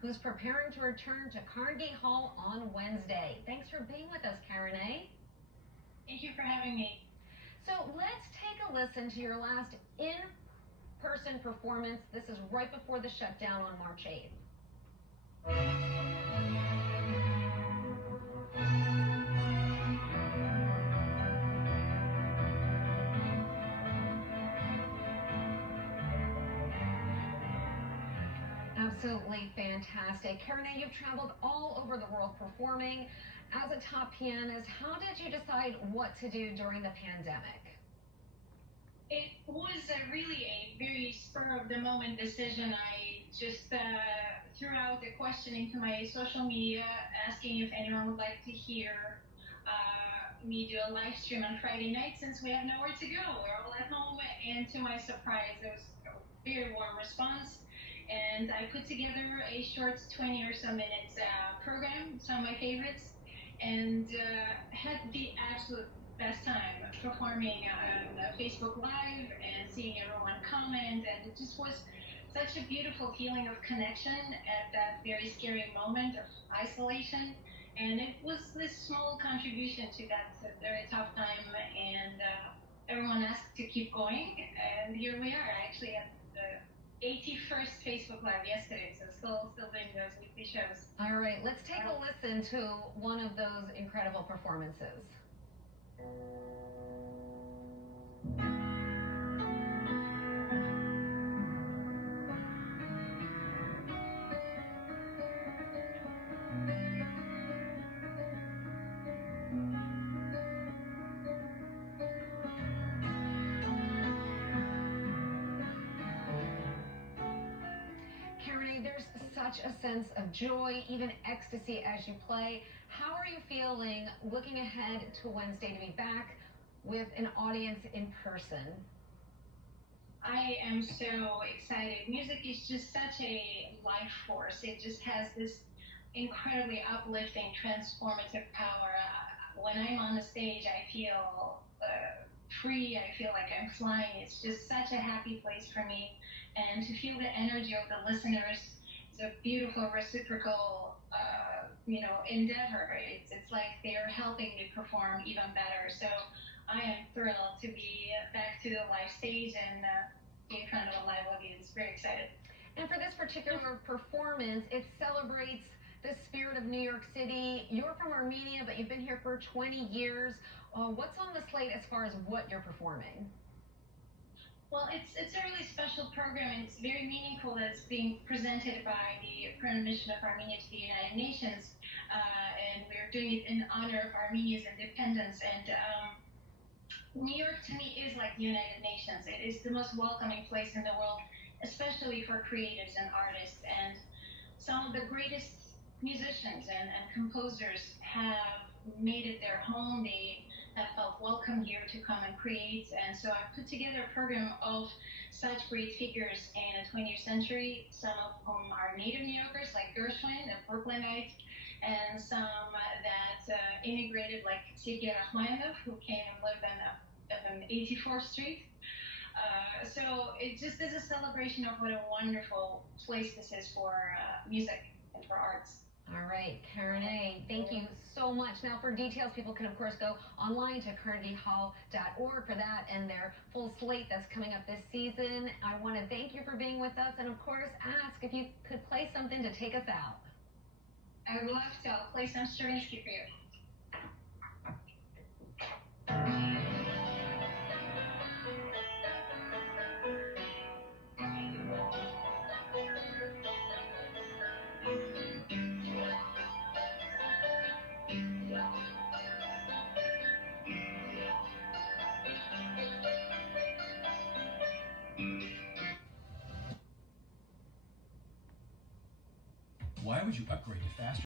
who's preparing to return to Carnegie Hall on Wednesday. Thanks for being with us, Karen A. Thank you for having me. So let's take a listen to your last in-person performance. This is right before the shutdown on March 8th. Absolutely fantastic. Karen A., you've traveled all over the world performing. As a top pianist, how did you decide what to do during the pandemic? It was really a very spur-of-the-moment decision. I just threw out a question into my social media asking if anyone would like to hear me do a live stream on Friday night since we have nowhere to go. We're all at home, and to my surprise, there was a very warm response. And I put together a short 20 or so minutes program, some of my favorites, and had the absolute best time performing on Facebook Live and seeing everyone comment. And it just was such a beautiful feeling of connection at that very scary moment of isolation. And it was this small contribution to that very tough time. And everyone asked to keep going. And here we are, actually at the 81st Facebook Live yesterday, so still doing those weekly shows. All right, let's take a listen to one of those incredible performances. There's such a sense of joy, even ecstasy as you play. How are you feeling looking ahead to Wednesday to be back with an audience in person? I am so excited. Music is just such a life force. It just has this incredibly uplifting, transformative power. When I'm on the stage, I feel free. I feel like I'm flying. It's just such a happy place for me. And to feel the energy of the listeners is a beautiful reciprocal, endeavor. It's like they're helping me perform even better. So I am thrilled to be back to the live stage and be in front of a live audience. Very excited. And for this particular performance, it celebrates the spirit of New York City. You're from Armenia, but you've been here for 20 years. What's on the slate as far as what you're performing? Well, it's a really special program, and it's very meaningful that it's being presented by the Permanent Mission of Armenia to the United Nations, and we're doing it in honor of Armenia's independence. And New York, to me, is like the United Nations. It is the most welcoming place in the world, especially for creatives and artists. And some of the greatest musicians and composers have made it their home. They have felt welcome here to come and create. And so I've put together a program of such great figures in the 20th century, some of whom are native New Yorkers like Gershwin, a Brooklynite, and some that immigrated like Sergei Rachmaninoff, who came and lived on 84th Street. So it just is a celebration of what a wonderful place this is for music and for arts. All right, Karen A., thank you so much. Now, for details, people can, of course, go online to carnegiehall.org for that and their full slate that's coming up this season. I want to thank you for being with us and, of course, ask if you could play something to take us out. I would love to. I'll play some Stravinsky for you. Why would you upgrade to faster